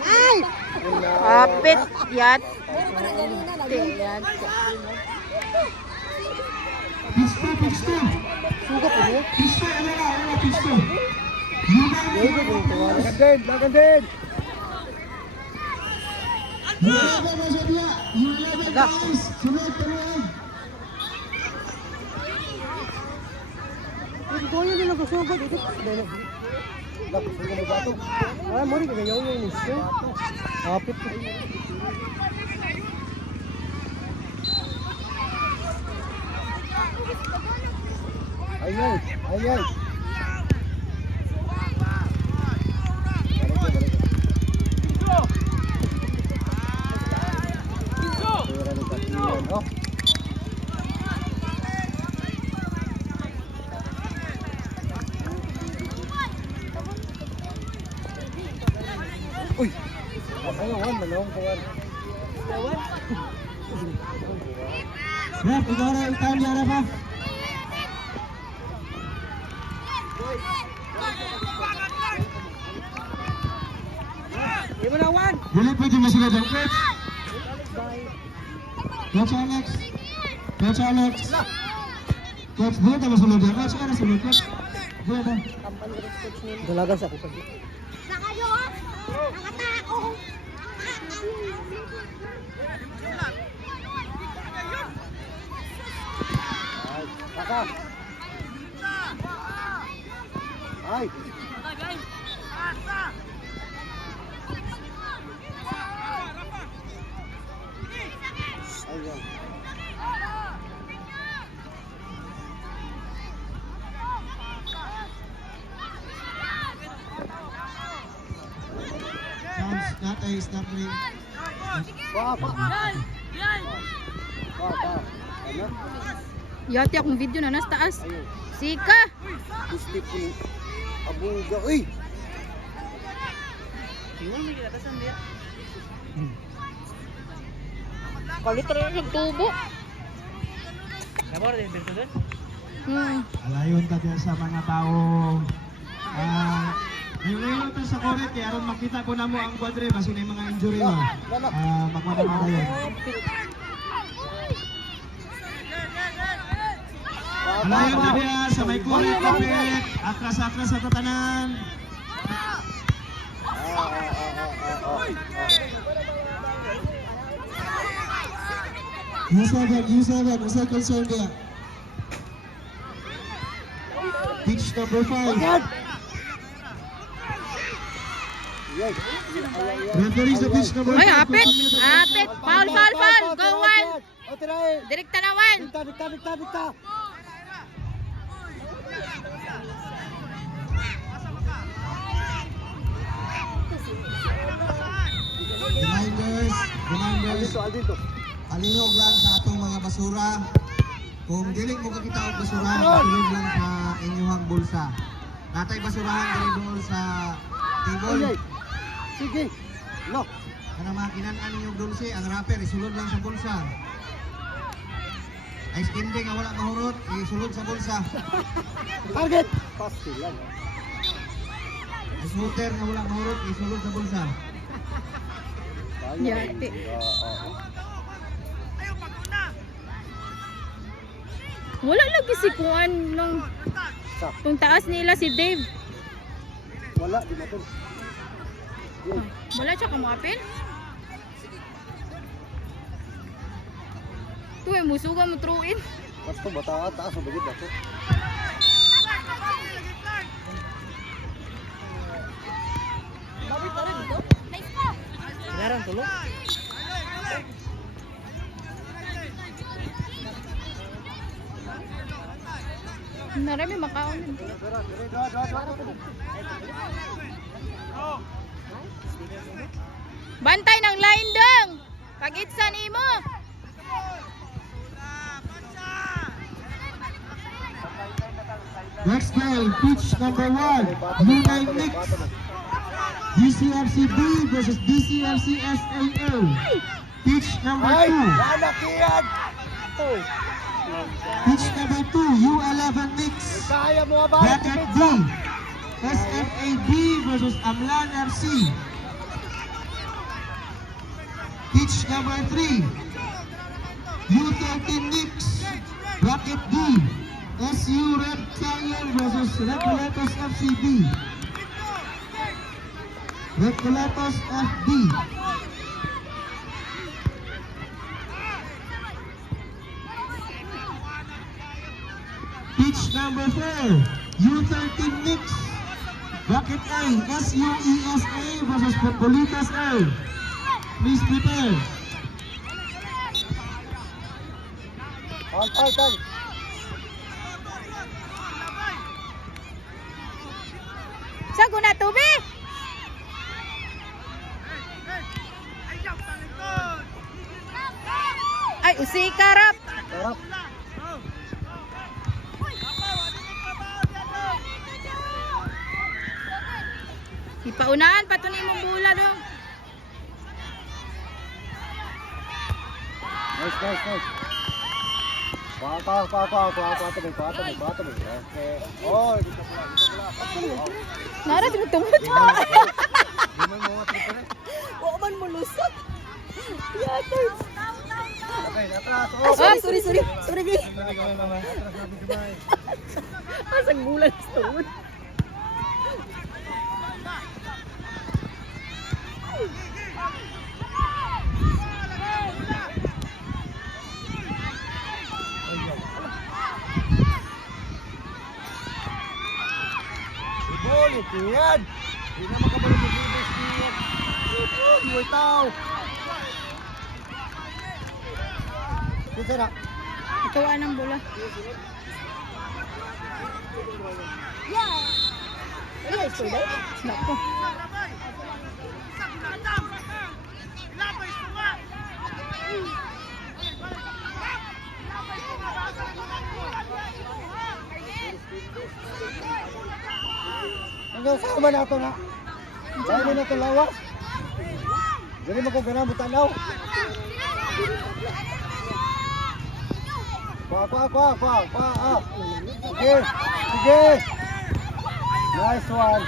Ay! Kapit yat. Yan. Pisto. Suga po mo? Pisto, ano na, pisto. Lagan din. Yung 11 nasa dia. Yung 11 guys. Sunod, tuloy. Ito yun nila kasugod. Ito. Lapos na yung bato. Ah, mori ka gayaw yung misto. Kapit. Ayay. Uy! Ayawan, manawang kawan. Ref, ikaw na yung time niya, Ref, ha? Di mo nawan! Dili pwede masunod ang coach. Coach Alex. Coach, dili ka masunod ang coach. Ano sunod, coach? Dili ba? Dalagan sa ako. Saka. Ay. Ayun. Sounds not a stop ring. Ano? Yati akong video na nasa taas. Sika! Gusti ko yung abungga. Uy! Kalit rin nagtubo. Alayon ta dyan sa mga taong ngayon ito sa correct kaya aron makita ko na mo ang quadre baso na yung mga injury mo. Magmana mo kayo. Alayon ta dyan sa may correct kapit. Akras sa tatanan. U7, what's that concern there? Pitch number 5. Referees the pitch number 5. Ay, apit! Foul! Go one! Direkta na one! Dikta. Reminders. Aldito. Alinog lang sa atong mga basura. Kung dili mo kakita og basura, alinog lang sa inyong bulsa. Natay basurahan diri doon sa table. Sige. No. Kana makinan-an ninyong dulce, ang wrapper isulod lang sa bulsa. Ice candy nga wala mahurot, isulod sa bulsa. Target. Pasti lang. Ice water nga wala mahurot, isulod sa bulsa. Yati. Wala lagi si Kuan nung kung taas nila si Dave. Wala di matun. Wala siya kamapin. Tuwe musuga mo truin. Basta bata taas ang bagid bato. Larang tulo. Narami makaon. Bantay ng line dong. Pag-itsan imo. Next game, pitch number 1. Unite Mix. DCFC B versus DCFC SAA. Pitch number 2. Lalakihan. Pitch number 2, U11 Mix. Kaya mo ba? Bracket D. SMAB versus Amlan FC. Pitch number 3. U13 Knicks. Bracket D. SU Red Triangle versus Recoletos FCB. Recoletos FB. Pitch number 4. U13 Knicks. Bracket A. SUESA versus Futbolitas A. Please prepare. Tal. Sago na tubi. Ay, usika rap. Sarap. Ipaunahan pa to ni mong bola dong. Nice. Kuha. Okay. Oh, dito pala. Nara di mo tumot. Wa man mo lusot. Yatos. Okay, atras. Oh, sorry. Sorry, Bi. Asang bulan sa tuhod. Boleh tiyan. Hindi na makabalik yung bibis tiyan. Di tao. Kunsa na? Ituwa ng bola. Nako. Hanggang sama na ito na. Dahil na ito lawas. Dali mo kung ganang butanaw. Kuha. Sige. Nice one.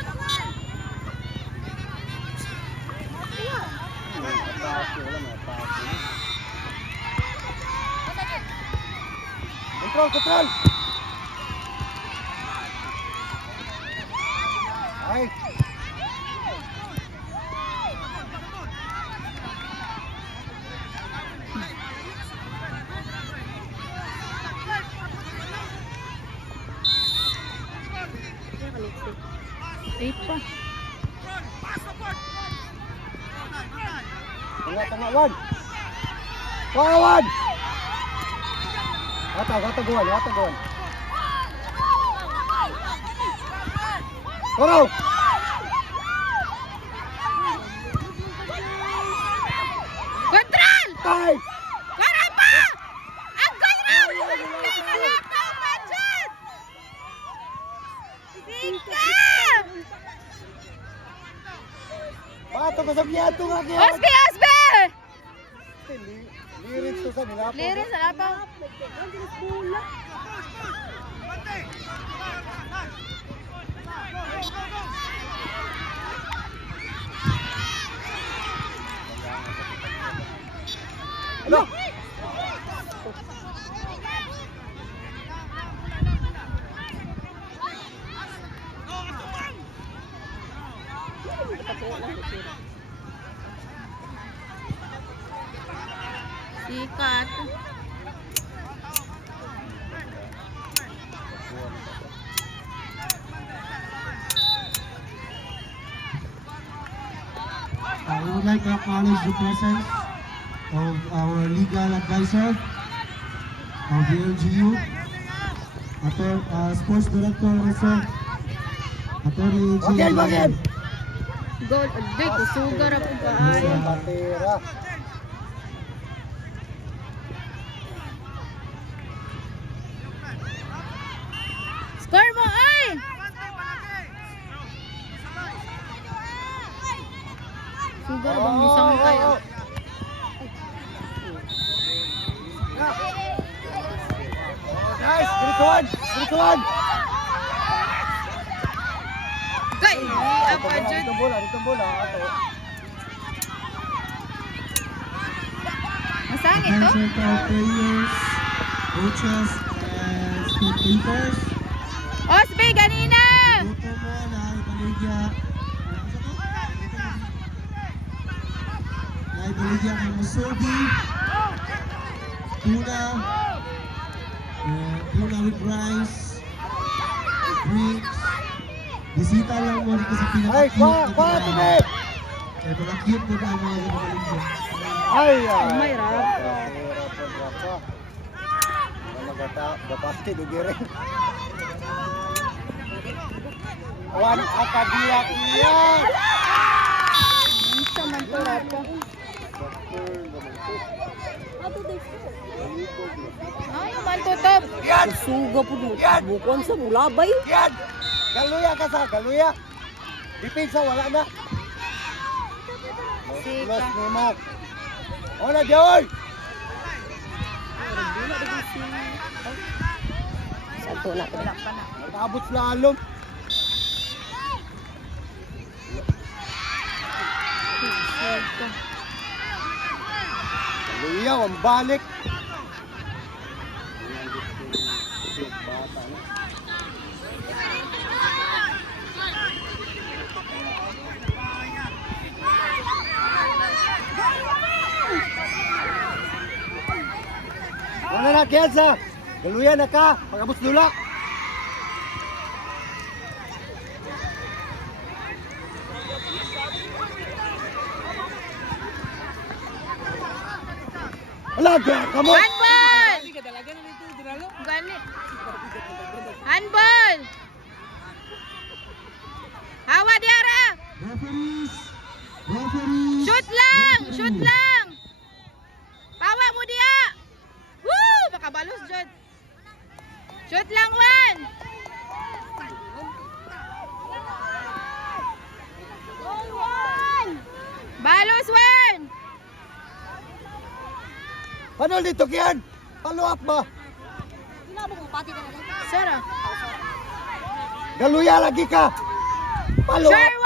Control. Ay. Eight pa. Tengah Wan. Wan. Gata Wan. Toro. Kontrol! Tay. Wala pa! Ang gano'n! Wala pa pa dyan! Sika! Bato kasabihan ito nga kaya. Osbe! Lyrics to sa nila. Lirin sa lapaw. Ano? Sikat. I would like to acknowledge the presence of our legal advisor of the LGU, Sports Director also, Attorney Bagyan! Goal. Agay, kusugar ako paayo. Patira. Score mo, ay! Sugar bang isang kayo? Nice! Dirituan! Kay, apa dyan? Dito bola, ato. Masangit to? Attention to our players, coaches, and spectators. Osbe, ganina! Luto mo na ibaligya. Na ibaligya ng musubi. Tuna with rice. Drinks. Bisita lang mo dito sa Ay, pinaka-cute. kwa, tibi! Eh, pinaka-cute mo na ang mga ibaligya. Ay, May rap. Gapasti, dugirin. Awan, akadiyak niya! Sa man to rap ka. Ay, man to top. Suga po mo. Bukon sa mulabay. Yan! Galuya ka sa, galuya! Dipinsa, wala na. Sika. Los ni mo. O na, Joy! Santo na. Wala pa na. Nag-abot slalom. Sika. Galuya, ang balik. Ano na, Kielsa? Galuya na ka, pag-abot dula. Wala, kamo! Handball! Gani. Handball! Hawa diara! Referees! Referees! Shoot lang! Shoot lang! Pawa mo diya! Woo! Makabalos dyan. Shoot lang, Juan! Balos, Juan! Paano dito, Kian? Follow up ba? Sara. Galuya lagi ka! Follow up! Sure,